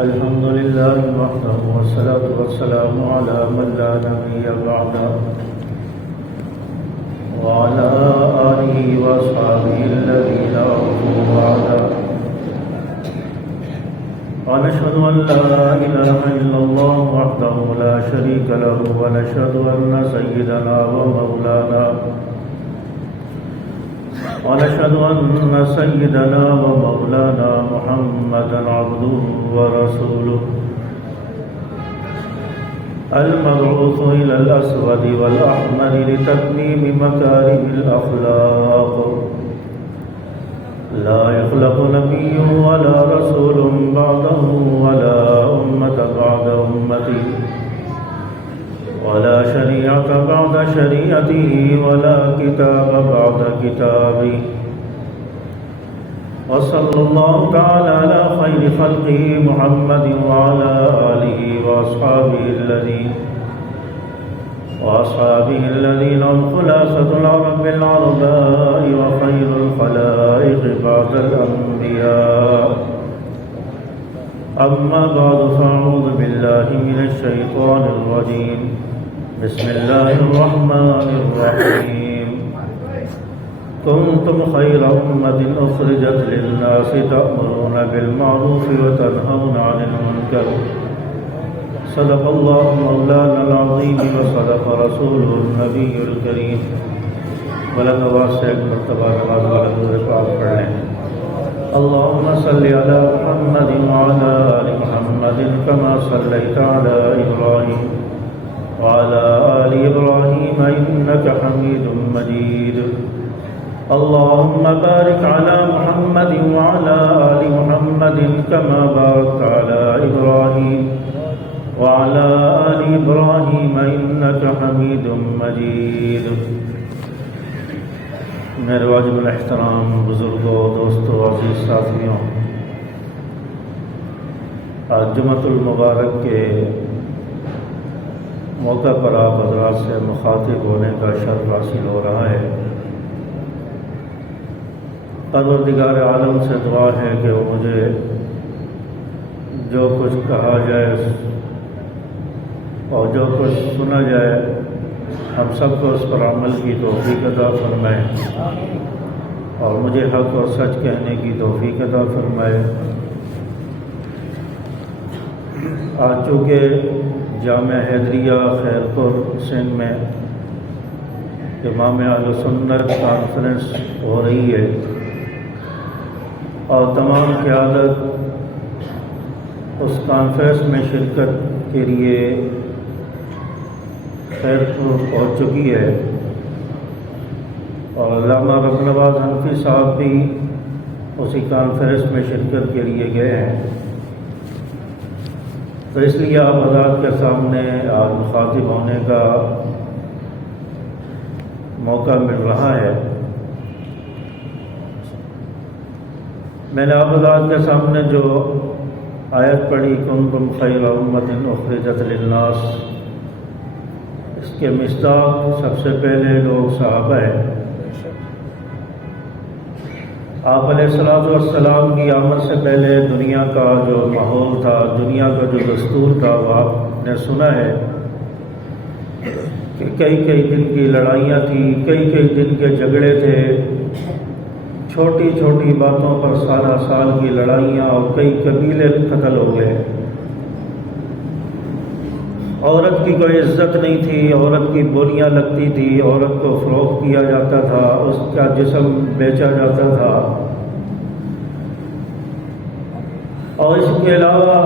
الحمد لله وحده والصلاة والسلام على من لا نبي بعده وعلى آله وأصحابه الذين أوفوا وعده ونشهد أن لا إله إلا الله وحده لا شريك له ونشهد أن سيدنا ومولانا محمدا عبده ورسوله المبعوث إلى الأسود والأحمر لتتميم مكارم الأخلاق لا يخلق نبي ولا رسول بعده ولا أمة بعد أمته ولا شريعة بعد شريعته ولا كتاب بعد كتابه وصلى الله تعالى على خير خلقه محمد وعلى آله وأصحابه الذين هم خلاصة العرب العرباء وخير الخلائق بعد الأنبياء أما بعد فأعوذ بالله من الشيطان الرجيم بسم الله الرحمن الرحيم كنتم خير أمة أخرجت للناس تأمرون بالمعروف وتنهون عن المنكر صدق الله مولانا العظيم وصدق رسوله النبي الكريم ولك واسع مرتبہ نماز والا درود پاک پڑھ لیں اللهم صل على محمد وعلى آل محمد كما صليت على إبراهيم وعلى آل إبراهيم إنك حميد مجيد اللهم بارك على محمد وعلى آل محمد كما باركت على إبراهيم وعلى آل إبراهيم إنك حميد مجيد میرے واجب الاحترام بزرگوں، دوستوں، عزیز ساتھیوں، آج جمعۃ المبارک کے موقع پر آپ حضرات سے مخاطب ہونے کا شرف حاصل ہو رہا ہے۔ پروردگار عالم سے دعا ہے کہ وہ مجھے جو کچھ کہا جائے اور جو کچھ سنا جائے ہم سب کو اس پر عمل کی توفیق عطا فرمائے اور مجھے حق اور سچ کہنے کی توفیق عطا فرمائے۔ آج چونکہ جامعہ حیدریہ خیرپور سندھ میں امام اہل سنت کانفرنس ہو رہی ہے اور تمام قیادت اس کانفرنس میں شرکت کے لیے خیرپور پہنچ چکی ہے اور علامہ رب نواز حنفی صاحب بھی اسی کانفرنس میں شرکت کے لیے گئے ہیں، تو اس لیے آپ حضرات کے سامنے آج مخاطب ہونے کا موقع مل رہا ہے۔ میں نے آپ حضرات کے سامنے جو آیت پڑھی کنتم خیر امۃ اخرجت للناس، اس کے مصداق سب سے پہلے لوگ صحابہ ہیں۔ آپ علیہ السلام کی آمد سے پہلے دنیا کا جو ماحول تھا، دنیا کا جو دستور تھا، وہ آپ نے سنا ہے کہ کئی دن کی لڑائیاں تھیں، کئی دن کے جھگڑے تھے، چھوٹی چھوٹی باتوں پر سارا سال کی لڑائیاں اور کئی قبیلے قتل ہو گئے۔ عورت کی کوئی عزت نہیں تھی، عورت کی بولیاں لگتی تھی، عورت کو فروخت کیا جاتا تھا، اس کا جسم بیچا جاتا تھا، اور اس کے علاوہ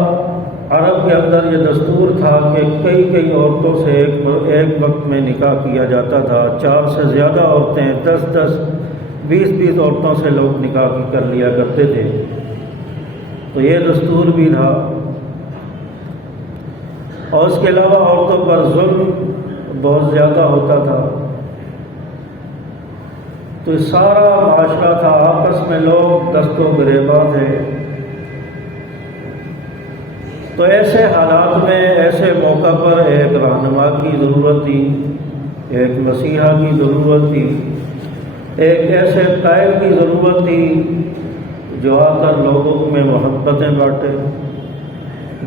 عرب کے اندر یہ دستور تھا کہ کئی عورتوں سے ایک وقت میں نکاح کیا جاتا تھا، 4 سے زیادہ عورتیں، 10 20 عورتوں سے لوگ نکاح کر لیا کرتے تھے، تو یہ دستور بھی تھا۔ اور اس کے علاوہ عورتوں پر ظلم بہت زیادہ ہوتا تھا، تو سارا معاشرہ تھا، آپس میں لوگ دست و گریباں تھے۔ تو ایسے حالات میں، ایسے موقع پر ایک رہنما کی ضرورت تھی، ایک مسیحا کی ضرورت تھی، ایک ایسے قائد کی ضرورت تھی جو آ کر لوگوں میں محبتیں بانٹے،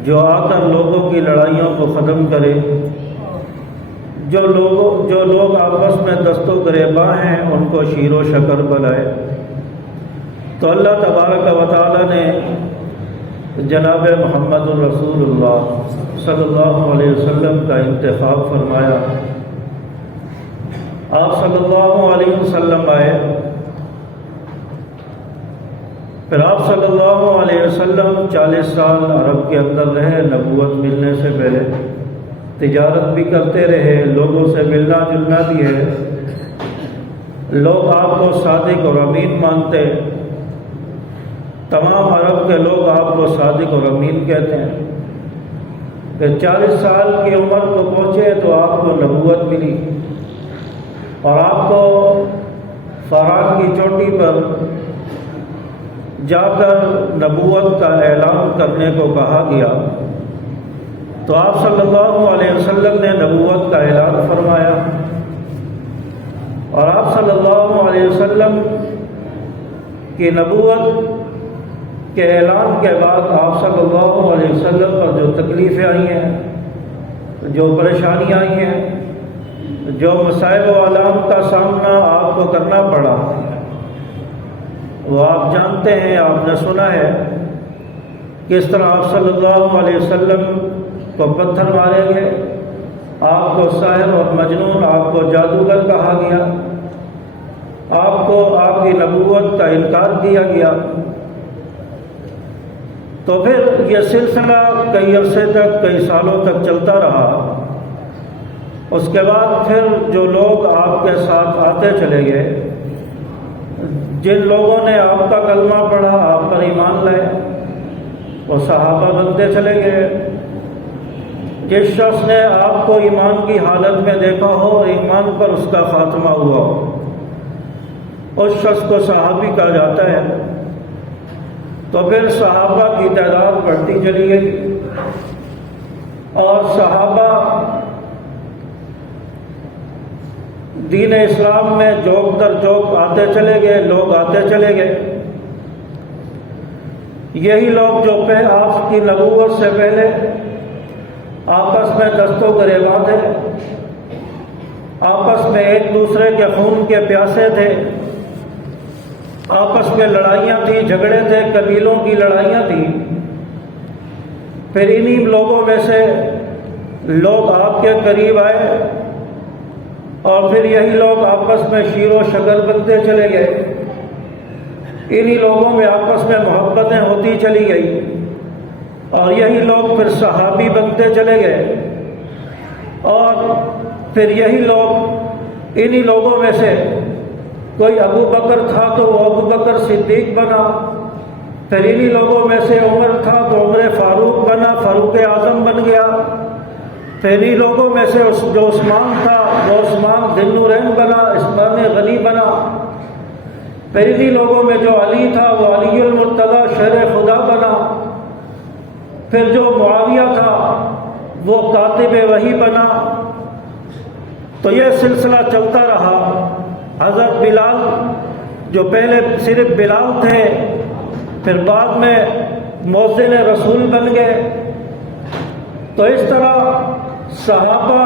جو آ کر لوگوں کی لڑائیوں کو ختم کرے، جو لوگ آپس میں دست و گریباں ہیں ان کو شیر و شکر بنائے۔ تو اللہ تبارک و تعالی نے جناب محمد الرسول اللہ صلی اللہ علیہ وسلم کا انتخاب فرمایا۔ آپ صلی اللہ علیہ وسلم آئے، پھر آپ صلی اللہ علیہ وسلم 40 سال عرب کے اندر رہے۔ نبوت ملنے سے پہلے تجارت بھی کرتے رہے، لوگوں سے ملنا جلنا بھی ہے، لوگ آپ کو صادق اور امین مانتے، تمام عرب کے لوگ آپ کو صادق اور امین کہتے ہیں۔ پھر 40 سال کی عمر کو پہنچے تو آپ کو نبوت ملی اور آپ کو فرات کی چوٹی پر جا کر نبوت کا اعلان کرنے کو کہا گیا۔ تو آپ صلی اللہ علیہ وسلم نے نبوت کا اعلان فرمایا، اور آپ صلی اللہ علیہ وسلم کی نبوت کے اعلان کے بعد آپ صلی اللہ علیہ وسلم پر جو تکلیفیں آئی ہیں، جو پریشانیاں آئی ہیں، جو مصائب و آلام کا سامنا آپ کو کرنا پڑا، وہ آپ جانتے ہیں، آپ نے سنا ہے کس طرح آپ صلی اللہ علیہ وسلم کو پتھر مارے گئے، آپ کو ساحر اور مجنون، آپ کو جادوگر کہا گیا، آپ کو آپ کی نبوت کا انکار کیا گیا۔ تو پھر یہ سلسلہ کئی عرصے تک، کئی سالوں تک چلتا رہا۔ اس کے بعد پھر جو لوگ آپ کے ساتھ آتے چلے گئے، جن لوگوں نے آپ کا کلمہ پڑھا، آپ پر ایمان لائے، وہ صحابہ بنتے چلے گئے۔ جس شخص نے آپ کو ایمان کی حالت میں دیکھا ہو، ایمان پر اس کا خاتمہ ہوا ہو، اس شخص کو صحابی کہا جاتا ہے۔ تو پھر صحابہ کی تعداد بڑھتی چلی گئی، اور صحابہ دین اسلام میں جوک در جوک آتے چلے گئے، لوگ آتے چلے گئے۔ یہی لوگ جو آپ کی نبوت سے پہلے آپس میں دست و گریباں تھے، آپس میں ایک دوسرے کے خون کے پیاسے تھے، آپس میں لڑائیاں تھیں، جھگڑے تھے، قبیلوں کی لڑائیاں تھیں، پھر انہی لوگوں میں سے لوگ آپ کے قریب آئے، اور پھر یہی لوگ آپس میں شیر و شکر بنتے چلے گئے۔ انہی لوگوں میں آپس میں محبتیں ہوتی چلی گئی، اور یہی لوگ پھر صحابی بنتے چلے گئے، اور پھر یہی لوگ، انہی لوگوں میں سے کوئی ابو بکر تھا تو وہ ابو بکر صدیق بنا، پھر انہی لوگوں میں سے عمر تھا تو عمر فاروق بنا، فاروق اعظم بن گیا، پھر انہی لوگوں میں سے جو عثمان تھا وہ عثمان ذی النورین بنا، عثمان غنی بنا، پھر انہی لوگوں میں جو علی تھا وہ علی المرتضی شیر خدا بنا، پھر جو معاویہ تھا وہ کاتب وحی بنا۔ تو یہ سلسلہ چلتا رہا۔ حضرت بلال جو پہلے صرف بلال تھے، پھر بعد میں مؤذن رسول بن گئے۔ تو اس طرح صحابہ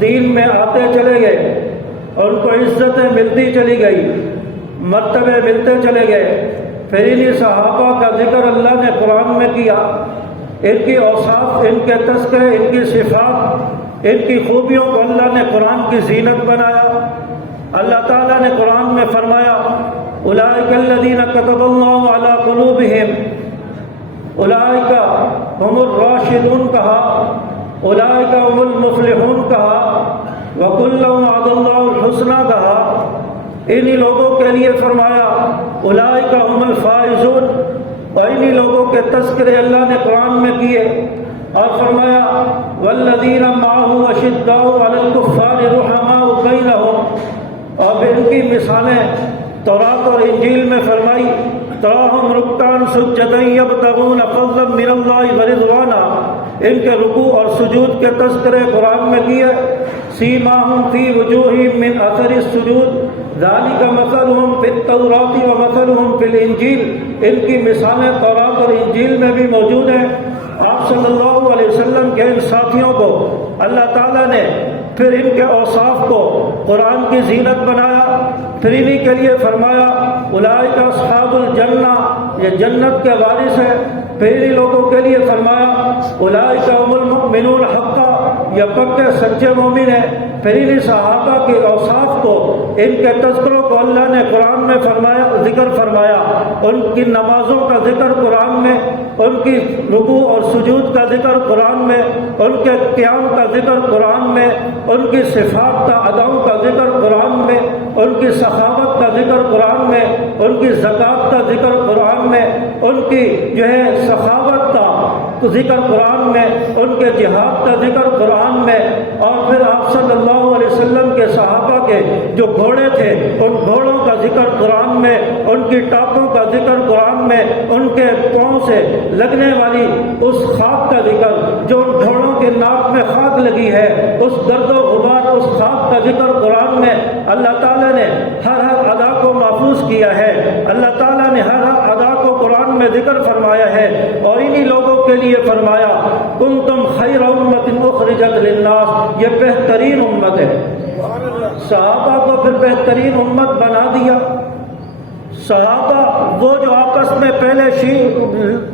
دین میں آتے چلے گئے، اور ان کو عزتیں ملتی چلی گئی، مرتبے ملتے چلے گئے۔ پھر انہی صحابہ کا ذکر اللہ نے قرآن میں کیا، ان کی اوصاف، ان کے تذکرے، ان کی صفات، ان کی خوبیوں کو اللہ نے قرآن کی زینت بنایا۔ اللہ تعالیٰ نے قرآن میں فرمایا اولئک الذین کتب اللہ علی قلوبہم، اولئک ہم الراشدون کہا، اولئک هم المفلحون کہا، وَكُلًّا وَعَدَ اللَّهُ الْحُسْنَىٰ کہا۔ انہی لوگوں کے لیے فرمایا اولئک هم الفائزون، اور انہی لوگوں کے تذکرے اللہ نے قرآن میں کیے، اور فرمایا وَالَّذِينَ مَعَهُ أَشِدَّاءُ عَلَى الْكُفَّارِ رُحَمَاءُ بَيْنَهُمْ، اور پھر ان کی مثالیں تورات اور انجیل میں فرمائی تراہم رکعاً سجداً یبتغون فضلا من اللہ ورضوانا، ان کے رکوع اور سجود کے تذکرے قرآن میں کیے۔ سیماہم فی وجوہہم من اثر السجود ذالک مثلہم فی التوراۃ ومثلہم فی الانجیل، ان کی مثالیں تورات اور انجیل میں بھی موجود ہیں۔ آپ صلی اللہ علیہ وسلم کے ان ساتھیوں کو اللہ تعالیٰ نے پھر ان کے اوصاف کو قرآن کی زینت بنایا، پھر انہی کے لیے فرمایا اولئک اصحاب الجنہ، یہ جنت کے وارث ہیں۔ پھر انہی لوگوں کے لیے فرمایا اولئک هم المؤمنون حقا، یہ پکے سچے مومن ہیں۔ پھر انہی صحابہ کے اوصاف کو، ان کے تذکروں کو اللہ نے قرآن میں فرمایا، ذکر فرمایا، ان کی نمازوں کا ذکر قرآن میں، ان کی رکوع اور سجود کا ذکر قرآن میں، ان کے قیام کا ذکر قرآن میں، ان کی صفات کا اداؤں کا ذکر قرآن میں، ان کی سخاوت کا ذکر قرآن میں، ان کی زکوٰۃ کا ذکر قرآن میں، ان کی جو ہے سخاوت کا ذکر قرآن میں، ان کے جہاد کا ذکر قرآن میں، اور پھر آپ صلی اللہ علیہ وسلم کے صحابہ کے جو گھوڑے تھے ان گھوڑوں کا ذکر قرآن میں، ان کی ٹانپوں کا ذکر قرآن میں، ان کے پاؤں سے لگنے والی اس خاک کا ذکر جو ان گھوڑوں کے ناک میں خاک لگی ہے، اس گرد و غبار اس خاک کا ذکر قرآن میں۔ اللہ تعالیٰ نے ہر ادا کو محفوظ کیا ہے، اللہ تعالیٰ نے ہر ادا کو قرآن میں ذکر فرمایا ہے، اور انہی لوگوں کے لیے فرمایا کنتم خیر امت اخرجت للناس، یہ بہترین امت ہے۔ صحابہ کو پھر بہترین امت بنا دیا۔ صحابہ وہ جو آپس میں پہلے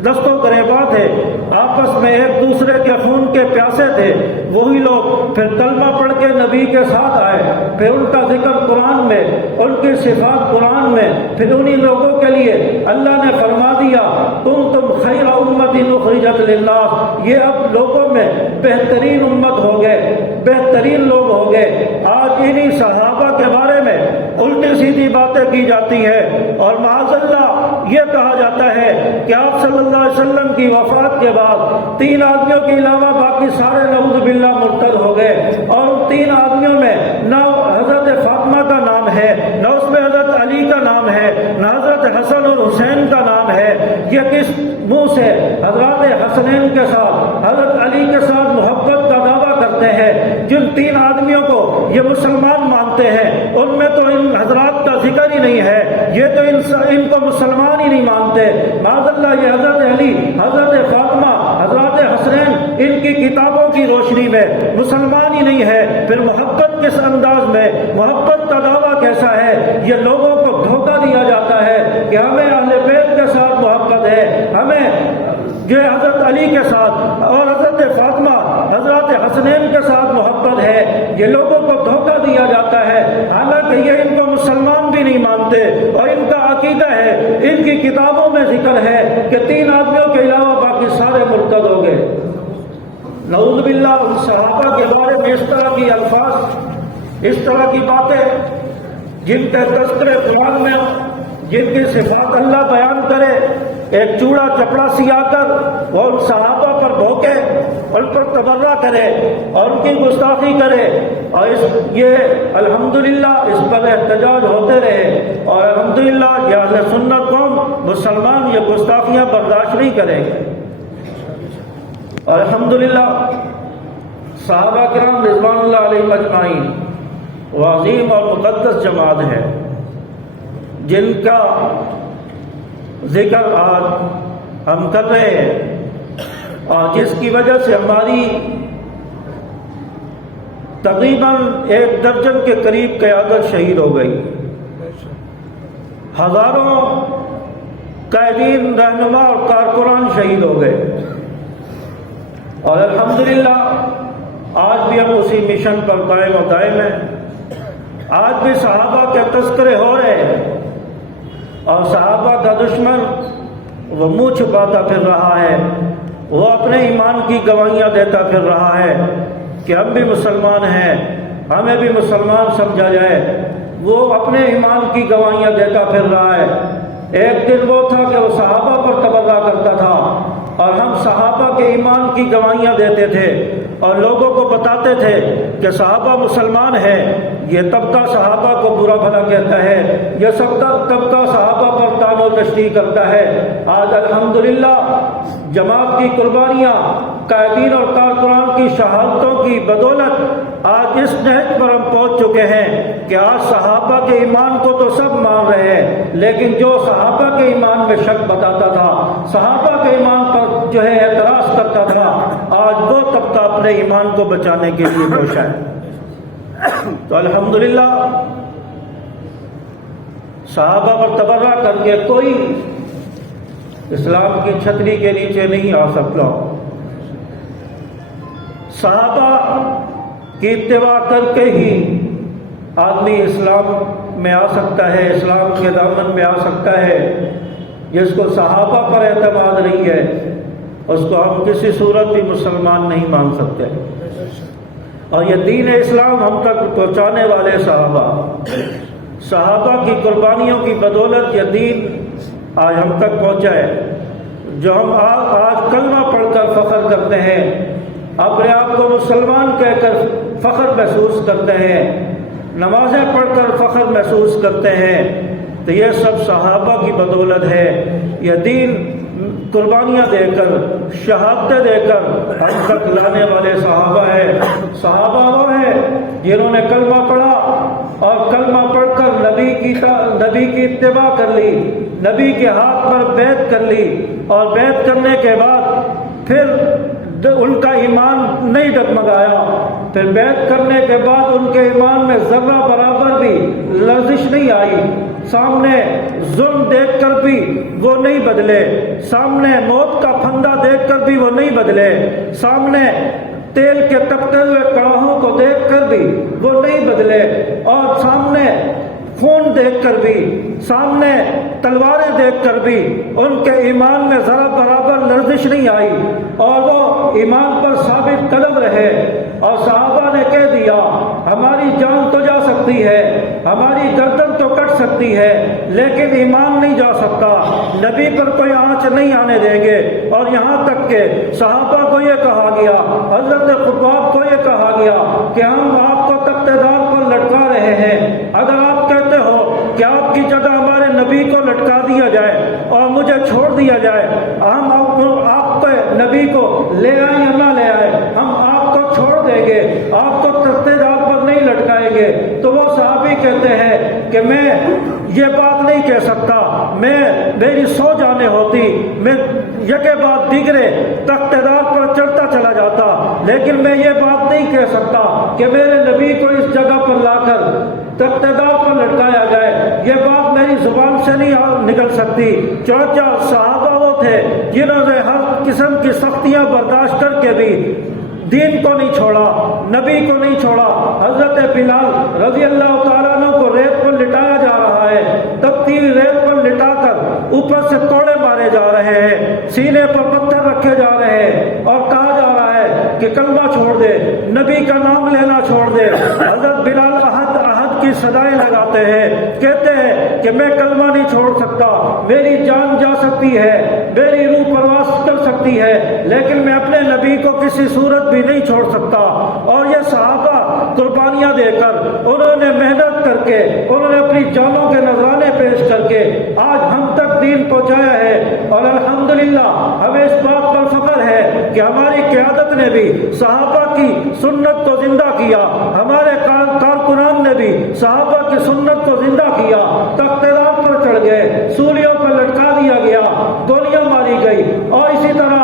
دست و گریباں تھے، آپس میں ایک دوسرے کے خون کے پیاسے تھے، وہی لوگ پھر کلمہ پڑھ کے نبی کے ساتھ آئے، پھر ان کا ذکر قرآن میں، ان کی صفات قرآن میں، پھر انہی لوگوں کے لیے اللہ نے فرما دیا کنتم خیر امت اخرجت للناس، یہ اب لوگوں میں بہترین امت ہو گئے، بہترین لوگ ہو گئے۔ آج انہی صحابہ کے بارے میں الٹی سیدھی باتیں کی جاتی ہے، اور معاذ اللہ یہ کہا جاتا ہے کہ آپ صلی اللہ علیہ وسلم کی وفات کے بعد 3 آدمیوں کے علاوہ باقی سارے نعوذ باللہ مرتد ہو گئے، اور ان 3 آدمیوں میں نہ حضرت فاطمہ کا نام ہے، نہ اس میں حضرت علی کا نام ہے، نہ حضرت حسن اور حسین کا نام ہے۔ یہ کس منہ سے حضرت حسنین کے ساتھ، حضرت علی کے ساتھ محبت کا دعویٰ کرتے ہیں؟ جن 3 آدمیوں کو یہ مسلمان مانتے ہیں ان میں تو ان حضرات کا ذکر ہی نہیں ہے، یہ تو ان کو مسلمان ہی نہیں مانتے۔ معاذ اللہ یہ حضرت علی، حضرت فاطمہ، حضرت حسنین ان کی کتابوں کی روشنی میں مسلمان ہی نہیں ہے، پھر محبت کس انداز میں، محبت کا دعویٰ کیسا ہے؟ یہ لوگوں کو دھوکہ دیا جاتا ہے کہ ہمیں اہل بیت کے ساتھ محبت ہے، ہمیں جو حضرت علی کے ساتھ اور حضرت فاطمہ، حضرت حسنین کے ساتھ محبت ہے، یہ لوگوں کو دھوکہ دیا جاتا ہے، حالانکہ یہ ان کو مسلمان بھی نہیں مانتے، اور ان کا عقیدہ ہے، ان کی کتابوں میں ذکر ہے کہ 3 آدمیوں کے علاوہ باقی سارے مرتد ہو گئے۔ نعوذ باللہ ان صحابہ کے بارے میں اس طرح کی الفاظ، اس طرح کی باتیں جن کے تذکرے قرآن میں، جن کی صفات اللہ بیان کرے، ایک چوڑا چپڑا سیا کر وہ ان صحابہ پر بھوکے، ان پر تبرہ کرے اور ان کی گستاخی کرے، اور یہ الحمدللہ اس پر احتجاج ہوتے رہے، اور الحمدللہ یہ اہل سنت قوم مسلمان یہ گستاخیاں برداشت نہیں کریں گے۔ اور الحمدللہ صحابہ کرام رضوان اللہ علیہم اجمعین وہ عظیم اور مقدس جماعت ہے جن کا ذکر آج ہم کر رہے ہیں، اور جس کی وجہ سے ہماری تقریباً 1 درجن کے قریب قیادت شہید ہو گئی، ہزاروں قائدین، رہنما اور کارکنان شہید ہو گئے، اور الحمدللہ آج بھی ہم اسی مشن پر قائم و دائم ہیں۔ آج بھی صحابہ کے تذکرے ہو رہے ہیں، اور صحابہ کا دشمن وہ منہ چھپاتا پھر رہا ہے، وہ اپنے ایمان کی گواہیاں دیتا پھر رہا ہے کہ ہم بھی مسلمان ہیں، ہمیں بھی مسلمان سمجھا جائے، وہ اپنے ایمان کی گواہیاں دیتا پھر رہا ہے۔ ایک دن وہ تھا کہ وہ صحابہ پر تبرہ کرتا تھا، اور ہم صحابہ کے ایمان کی گواہیاں دیتے تھے اور لوگوں کو بتاتے تھے کہ صحابہ مسلمان ہیں۔ یہ طبقہ صحابہ کو برا بھلا کہتا ہے، یہ سب طبقہ صحابہ پر طعن و تشنیع کرتا ہے۔ آج الحمدللہ جماعت کی قربانیاں، قائدین اور کارکنان کی شہادتوں کی بدولت آج اس نہج پر ہم پہنچ چکے ہیں کہ آج صحابہ کے ایمان کو تو سب مان رہے ہیں، لیکن جو صحابہ کے ایمان میں شک بتاتا تھا، صحابہ کے ایمان پر جو ہے اعتراض کرتا تھا، آج وہ طبقہ اپنے ایمان کو بچانے کے لیے کوشاں ہے۔ تو الحمدللہ صحابہ پر تبرہ کر کے کوئی اسلام کی چھتری کے نیچے نہیں آ سکتا۔ صحابہ کی اتباع کر کے ہی آدمی اسلام میں آ سکتا ہے، اسلام کے دامن میں آ سکتا ہے۔ جس کو صحابہ پر اعتماد نہیں ہے اس کو ہم کسی صورت بھی مسلمان نہیں مان سکتے۔ اور یہ دین اسلام ہم تک پہنچانے والے صحابہ کی قربانیوں کی بدولت یہ دین آج ہم تک پہنچا ہے۔ جو ہم آج کلمہ پڑھ کر فخر کرتے ہیں، اپنے آپ کو مسلمان کہہ کر فخر محسوس کرتے ہیں، نمازیں پڑھ کر فخر محسوس کرتے ہیں، تو یہ سب صحابہ کی بدولت ہے۔ یہ دین قربانیاں دے کر، شہادتیں دے کر ہم تک لانے والے صحابہ ہیں۔ صحابہ وہ ہیں جنہوں نے کلمہ پڑھا اور کلمہ پڑھ کر نبی کی اتباع کر لی، نبی کے ہاتھ پر بیعت کر لی، اور بیعت کرنے کے بعد پھر ان کا ایمان نہیں ڈگمگایا، پھر بیعت کرنے کے بعد ان کے ایمان میں ذرہ برابر بھی لرزش نہیں آئی، سامنے ظلم دیکھ کر بھی وہ نہیں بدلے، سامنے موت کا پھندا دیکھ کر بھی وہ نہیں بدلے، سامنے تیل کے تپتے ہوئے کڑاہوں کو دیکھ کر بھی وہ نہیں بدلے، اور سامنے خون دیکھ کر بھی، سامنے تلواریں دیکھ کر بھی ان کے ایمان میں ذرا برابر لرزش نہیں آئی، اور وہ ایمان پر ثابت قدم رہے۔ اور صحابہ نے کہہ دیا ہماری جان تو جا سکتی ہے، ہماری گردن تو کٹ سکتی ہے، لیکن ایمان نہیں جا سکتا، نبی پر کوئی آنچ نہیں آنے دیں گے۔ اور یہاں تک کہ صحابہ کو یہ کہا گیا، حضرت خباب کو یہ کہا گیا کہ ہم آپ کو تخت دار پر لٹکا رہے ہیں، اگر آپ کہتے ہو کہ آپ کی جگہ ہمارے نبی کو لٹکا دیا جائے اور مجھے چھوڑ دیا جائے، ہم آپ کے نبی کو لے آئیں یا نہ لے آئے، ہم آپ کو چھوڑ دیں گے، آپ کو تخت دار پر نہیں لٹکائیں گے۔ تو وہ صحابی کہتے ہیں کہ میں یہ بات نہیں کہہ سکتا، میری 100 جانیں ہوتی، میں یکے بعد دیگرے تخت دار پر چڑھتا چلا جاتا، لیکن میں یہ بات نہیں کہہ سکتا کہ میرے نبی کو اس جگہ پر لا کر تخت دار پر لٹکایا جائے، یہ بات میری زبان سے نہیں نکل سکتی۔ چوچا صحابہ وہ تھے جنہوں نے ہر قسم کی سختیاں برداشت کر کے بھی دین کو نہیں چھوڑا، نبی کو نہیں چھوڑا۔ حضرت بلال رضی اللہ تعالیٰ عنہ کو ریت پر لٹایا جا رہا ہے، تپتی ہوئی ریت پر لٹا کر اوپر سے کوڑے مارے جا رہے ہیں، سینے پر پتھر رکھے جا رہے ہیں، اور کہا جا رہا ہے کہ کلمہ چھوڑ دے، نبی کا نام لینا چھوڑ دے۔ حضرت بلال عہد کی صدائیں لگاتے ہیں، کہتے ہیں کہ میں کلمہ نہیں چھوڑ سکتا، میری جان جا سکتی ہے، میری روح پرواز کر سکتی ہے، لیکن میں اپنے نبی کو کسی صورت بھی نہیں چھوڑ سکتا۔ اور یہ صحابہ قربانیاں دے کر، انہوں نے محنت کر کے، انہوں نے اپنی جانوں کے نذرانے پیش کر کے آج ہم تک دین پہنچایا ہے۔ اور الحمدللہ ہمیں اس بات پر فخر ہے کہ ہماری قیادت نے بھی صحابہ کی سنت کو زندہ کیا، ہمارے کارکنان نے بھی صحابہ کی سنت کو زندہ کیا، تخت دار پر چڑھ گئے، سولیوں پر لٹکا دیا گیا، گولیاں ماری گئی، اور اسی طرح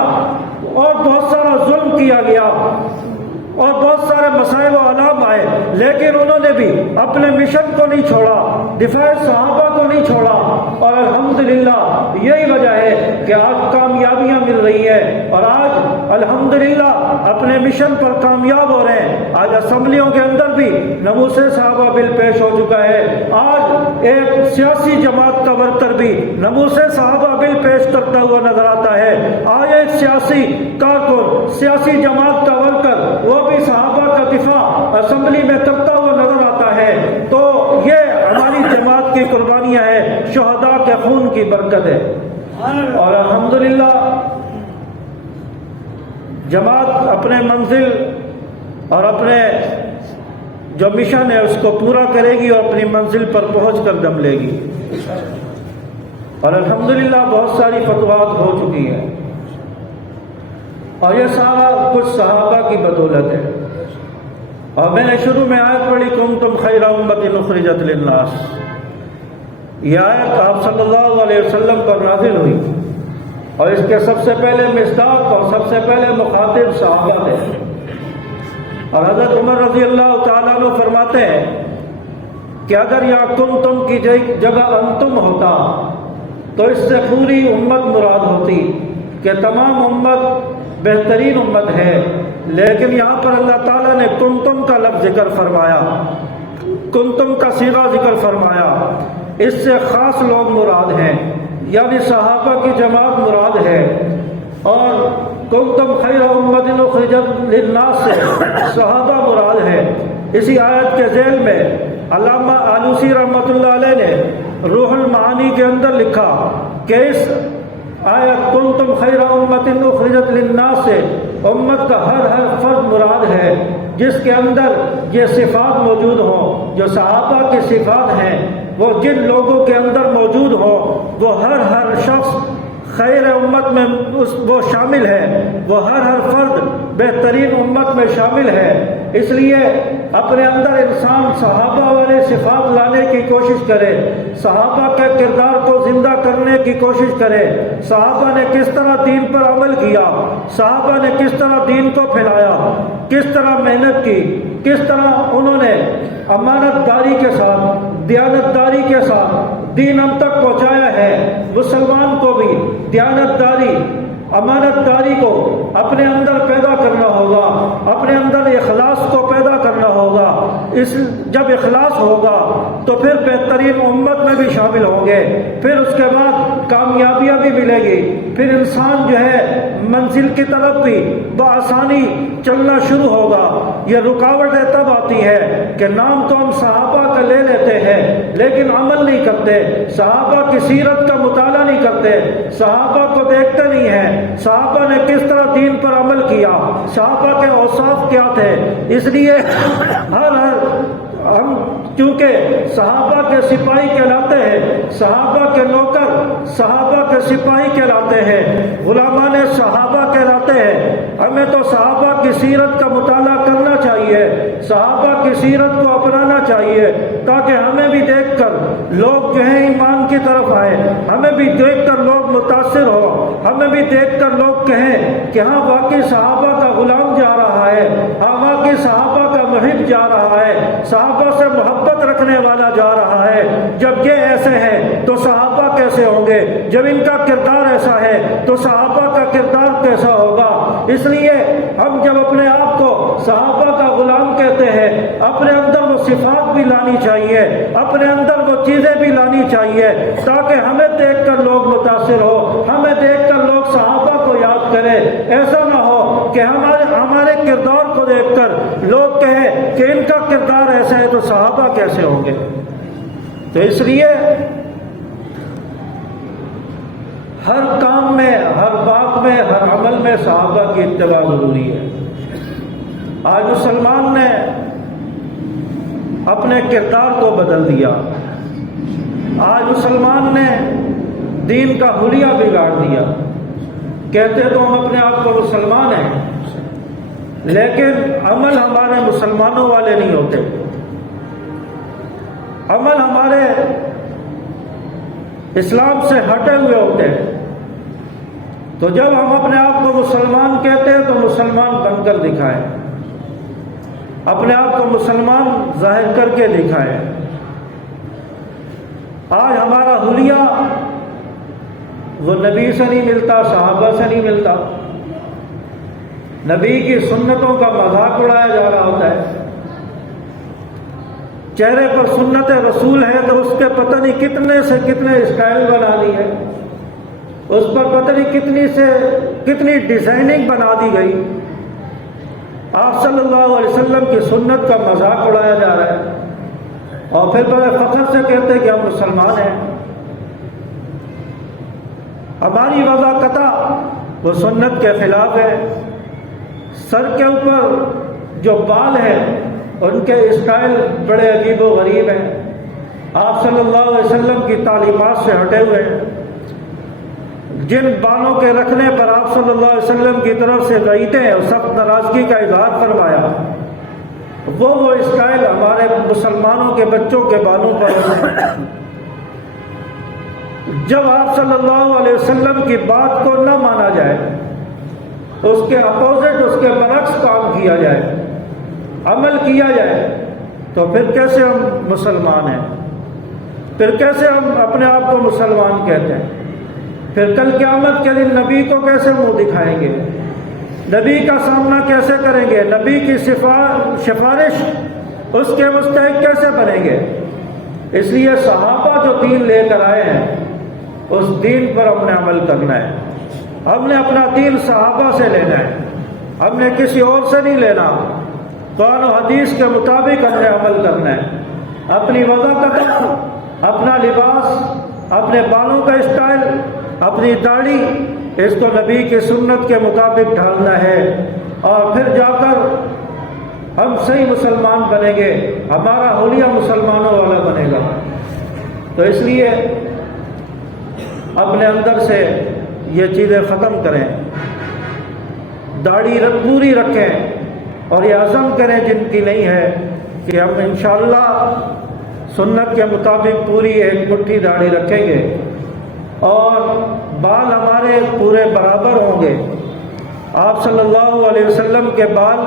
اور بہت سارا ظلم کیا گیا، اور بہت سارے مسائل و علام آئے، لیکن انہوں نے بھی اپنے مشن کو نہیں چھوڑا، دفاع صحابہ کو نہیں چھوڑا۔ اور الحمدللہ یہی وجہ ہے کہ آج کامیابیاں مل رہی ہیں، اور آج الحمدللہ اپنے مشن پر کامیاب ہو رہے ہیں۔ آج اسمبلیوں کے اندر بھی ناموس صحابہ بل پیش ہو چکا ہے، آج ایک سیاسی جماعت کا ورکر بھی ناموس صحابہ بل پیش کرتا ہوا نظر آتا ہے، آج ایک سیاسی کارکن، سیاسی جماعت کا ورکر وہ بھی صحابہ کا دفاع اسمبلی میں کرتا ہوا نظر آتا ہے۔ تو یہ ہماری جماعت کی قربانیاں ہیں، شہداء کے خون کی برکت ہے۔ اور الحمدللہ جماعت اپنے منزل اور اپنے جو مشن ہے اس کو پورا کرے گی اور اپنی منزل پر پہنچ کر دم لے گی۔ اور الحمدللہ بہت ساری فتوحات ہو چکی ہیں، اور یہ سارا کچھ صحابہ کی بدولت ہے۔ اور میں نے شروع میں آیت پڑھی کنتم خیر امۃ اخرجت للناس، یہ آیت آپ صلی اللہ علیہ وسلم پر نازل ہوئی، اور اس کے سب سے پہلے مصداق اور سب سے پہلے مخاطب صحابہ تھے۔ اور حضرت عمر رضی اللہ تعالیٰ عنہ فرماتے ہیں کہ اگر یہاں کنتم کی جگہ انتم ہوتا تو اس سے پوری امت مراد ہوتی کہ تمام امت بہترین امت ہے، لیکن یہاں پر اللہ تعالیٰ نے کنتم کا لفظ ذکر فرمایا، کنتم کا صیغہ ذکر فرمایا، اس سے خاص لوگ مراد ہیں، یعنی صحابہ کی جماعت مراد ہے۔ اور کنتم خیر امت اخرجت للناس سے صحابہ مراد ہے۔ اسی آیت کے ذیل میں علامہ آلوسی رحمۃ اللہ علیہ نے روح المعانی کے اندر لکھا کہ اس آیت کنتم خیر امت اخرجت للناس سے امت کا ہر فرد مراد ہے جس کے اندر یہ صفات موجود ہوں جو صحابہ کی صفات ہیں، وہ جن لوگوں کے اندر موجود ہوں وہ ہر شخص خیر امت میں وہ شامل ہے، وہ ہر فرد بہترین امت میں شامل ہے۔ اس لیے اپنے اندر انسان صحابہ والے صفات لانے کی کوشش کرے، صحابہ کے کردار کو زندہ کرنے کی کوشش کرے، صحابہ نے کس طرح دین پر عمل کیا، صحابہ نے کس طرح دین کو پھیلایا، کس طرح محنت کی، کس طرح انہوں نے امانت داری کے ساتھ، دیانت داری کے ساتھ دین ہم تک پہنچایا ہے۔ مسلمان کو بھی دیانت داری، امانت داری کو اپنے اندر پیدا کرنا ہوگا، اپنے اندر اخلاص کو پیدا کرنا ہوگا۔ جب اخلاص ہوگا تو پھر بہترین امت میں بھی شامل ہوں گے، پھر اس کے بعد کامیابیاں بھی ملے گی، پھر انسان جو ہے منزل کی طرف بھی بآسانی چلنا شروع ہوگا۔ یہ رکاوٹیں تب آتی ہے کہ نام تو ہم صحابہ کا لے لیتے ہیں لیکن عمل نہیں کرتے، صحابہ کی سیرت کا مطالعہ نہیں کرتے، صحابہ کو دیکھتے نہیں ہیں، صحابہ نے کس طرح دین پر عمل کیا، صحابہ کے اوصاف کیا تھے۔ اس لیے ہم چونکہ صحابہ کے سپاہی کہلاتے ہیں، صحابہ کے نوکر صحابہ کے سپاہی کہلاتے ہیں، غلامان صحابہ کہلاتے ہیں، ہمیں تو صحابہ کی سیرت کا مطالعہ کرنا چاہیے، صحابہ کی سیرت کو اپنانا چاہیے تاکہ ہمیں بھی دیکھ کر لوگ جو ہیں ایمان کی طرف آئے، ہمیں بھی دیکھ کر لوگ متاثر ہو، ہمیں بھی دیکھ کر لوگ کہیں کہ ہاں واقعی صحابہ کا غلام جا رہا ہے، ہاں واقعی صحابہ کا محب جا رہا ہے، صحابہ سے محبت رکھنے والا جا رہا ہے۔ جب یہ ایسے ہیں تو صحابہ کیسے ہوں گے؟ جب ان کا کردار ایسا ہے تو صحابہ کا کردار کیسا ہوگا؟ اس لیے ہم جب اپنے آپ کو صحابہ کا غلام کہتے ہیں، اپنے اندر وہ صفات بھی لانی چاہیے، اپنے اندر وہ چیزیں بھی لانی چاہیے تاکہ ہمیں دیکھ کر لوگ متاثر ہو، ہمیں دیکھ کر لوگ صحابہ کو یاد کریں۔ ایسا نہ ہو کہ ہمارے کردار کو دیکھ کر لوگ کہیں کہ ان کا کردار ایسا ہے تو صحابہ کیسے ہوں گے؟ تو اس لیے ہر کام میں، ہر بات میں، ہر عمل میں صحابہ کی اتباع ضروری ہے۔ آج مسلمان نے اپنے کردار کو بدل دیا، آج مسلمان نے دین کا حلیہ بگاڑ دیا۔ کہتے تو ہم اپنے آپ کو مسلمان ہیں لیکن عمل ہمارے مسلمانوں والے نہیں ہوتے، عمل ہمارے اسلام سے ہٹے ہوئے ہوتے ہیں۔ تو جب ہم اپنے آپ کو مسلمان کہتے ہیں تو مسلمان بن کر دکھائیں، اپنے آپ کو مسلمان ظاہر کر کے دکھائیں۔ آج ہمارا حلیہ وہ نبی سے نہیں ملتا، صحابہ سے نہیں ملتا، نبی کی سنتوں کا مذاق اڑایا جا رہا ہوتا ہے۔ چہرے پر سنت رسول ہے تو اس پہ پتہ نہیں کتنے سے کتنے اسٹائل بنا دی ہے، اس پر پتہ نہیں کتنی سے کتنی ڈیزائننگ بنا دی گئی۔ آپ صلی اللہ علیہ وسلم کی سنت کا مذاق اڑایا جا رہا ہے اور پھر بڑے فخر سے کہتے ہیں کہ ہم مسلمان ہیں۔ ہماری وضع قطع وہ سنت کے خلاف ہے۔ سر کے اوپر جو بال ہیں ان کے اسٹائل بڑے عجیب و غریب ہیں، آپ صلی اللہ علیہ وسلم کی تعلیمات سے ہٹے ہوئے ہیں۔ جن بالوں کے رکھنے پر آپ صلی اللہ علیہ وسلم کی طرف سے وعیدیں اور سخت ناراضگی کا اظہار فرمایا، وہ اسٹائل ہمارے مسلمانوں کے بچوں کے بالوں پر ہے۔ جب آپ صلی اللہ علیہ وسلم کی بات کو نہ مانا جائے، اس کے اپوزٹ، اس کے برعکس کام کیا جائے، عمل کیا جائے، تو پھر کیسے ہم مسلمان ہیں؟ پھر کیسے ہم اپنے آپ کو مسلمان کہتے ہیں؟ پھر کل قیامت کے دن نبی کو کیسے منہ دکھائیں گے؟ نبی کا سامنا کیسے کریں گے؟ نبی کی سفارش اس کے مستحق کیسے بنیں گے؟ اس لیے صحابہ جو دین لے کر آئے ہیں، اس دین پر ہم نے عمل کرنا ہے۔ ہم نے اپنا دین صحابہ سے لینا ہے، ہم نے کسی اور سے نہیں لینا۔ قرآن و حدیث کے مطابق ہم نے عمل کرنا ہے۔ اپنی وضاحت، اپنا لباس، اپنے بالوں کا اسٹائل، اپنی داڑھی، اس کو نبی کی سنت کے مطابق ڈھالنا ہے، اور پھر جا کر ہم صحیح مسلمان بنیں گے، ہمارا حلیہ مسلمانوں والا بنے گا۔ تو اس لیے اپنے اندر سے یہ چیزیں ختم کریں، داڑھی پوری رکھیں، اور یہ عزم کریں جن کی نہیں ہے کہ ہم انشاءاللہ سنت کے مطابق پوری ایک مٹھی داڑھی رکھیں گے، اور بال ہمارے پورے برابر ہوں گے۔ آپ صلی اللہ علیہ وسلم کے بال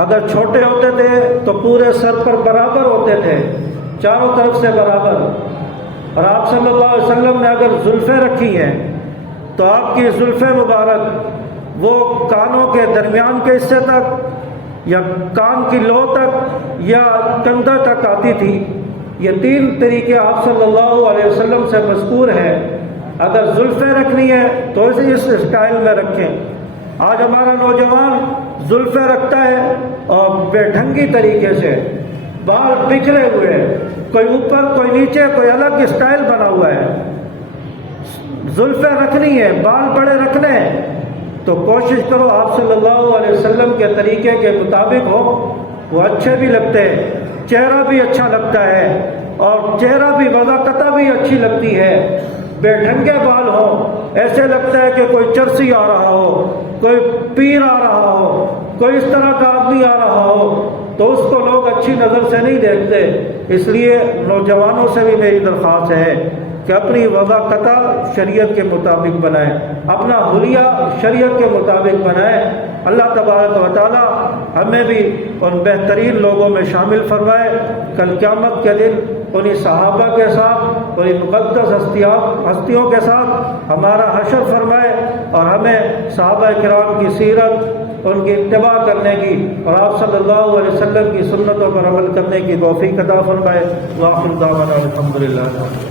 اگر چھوٹے ہوتے تھے تو پورے سر پر برابر ہوتے تھے، چاروں طرف سے برابر، اور آپ صلی اللہ علیہ وسلم نے اگر زلفیں رکھی ہیں تو آپ کی زلفیں مبارک وہ کانوں کے درمیان کے حصے تک، یا کان کی لو تک، یا کندھا تک آتی تھی۔ یہ تین طریقے آپ صلی اللہ علیہ وسلم سے مذکور ہیں۔ اگر زلفیں رکھنی ہے تو اسے اس اسٹائل میں رکھیں۔ آج ہمارا نوجوان زلفیں رکھتا ہے اور بے ڈھنگی طریقے سے، بال بکھرے ہوئے، کوئی اوپر کوئی نیچے، کوئی الگ اسٹائل بنا ہوا ہے۔ زلفیں رکھنی ہے، بال بڑے رکھنے ہیں، تو کوشش کرو آپ صلی اللہ علیہ وسلم کے طریقے کے مطابق ہو، وہ اچھے بھی لگتے ہیں، چہرہ بھی اچھا لگتا ہے، اور چہرہ بھی وضاحت بھی اچھی لگتی ہے۔ بے ڈھنگے بال ہو، ایسے لگتا ہے کہ کوئی چرسی آ رہا ہو، کوئی پیر آ رہا ہو، کوئی اس طرح کا آدمی آ رہا ہو، تو اس کو لوگ اچھی نظر سے نہیں دیکھتے۔ اس لیے نوجوانوں سے بھی میری درخواست ہے کہ اپنی وضاحت شریعت کے مطابق بنائیں، اپنا حلیہ شریعت کے مطابق بنائیں۔ اللہ تبارک و تعالی ہمیں بھی ان بہترین لوگوں میں شامل فرمائے، کل قیامت کے دن انہی صحابہ کے ساتھ، انہی مقدس ہستیوں کے ساتھ ہمارا حشر فرمائے، اور ہمیں صحابہ کرام کی سیرت، ان کی اتباع کرنے کی، اور آپ صلی اللہ علیہ وسلم کی سنتوں پر عمل کرنے کی توفیق عطا فرمائے۔ وآخر دعوانا الحمدللہ۔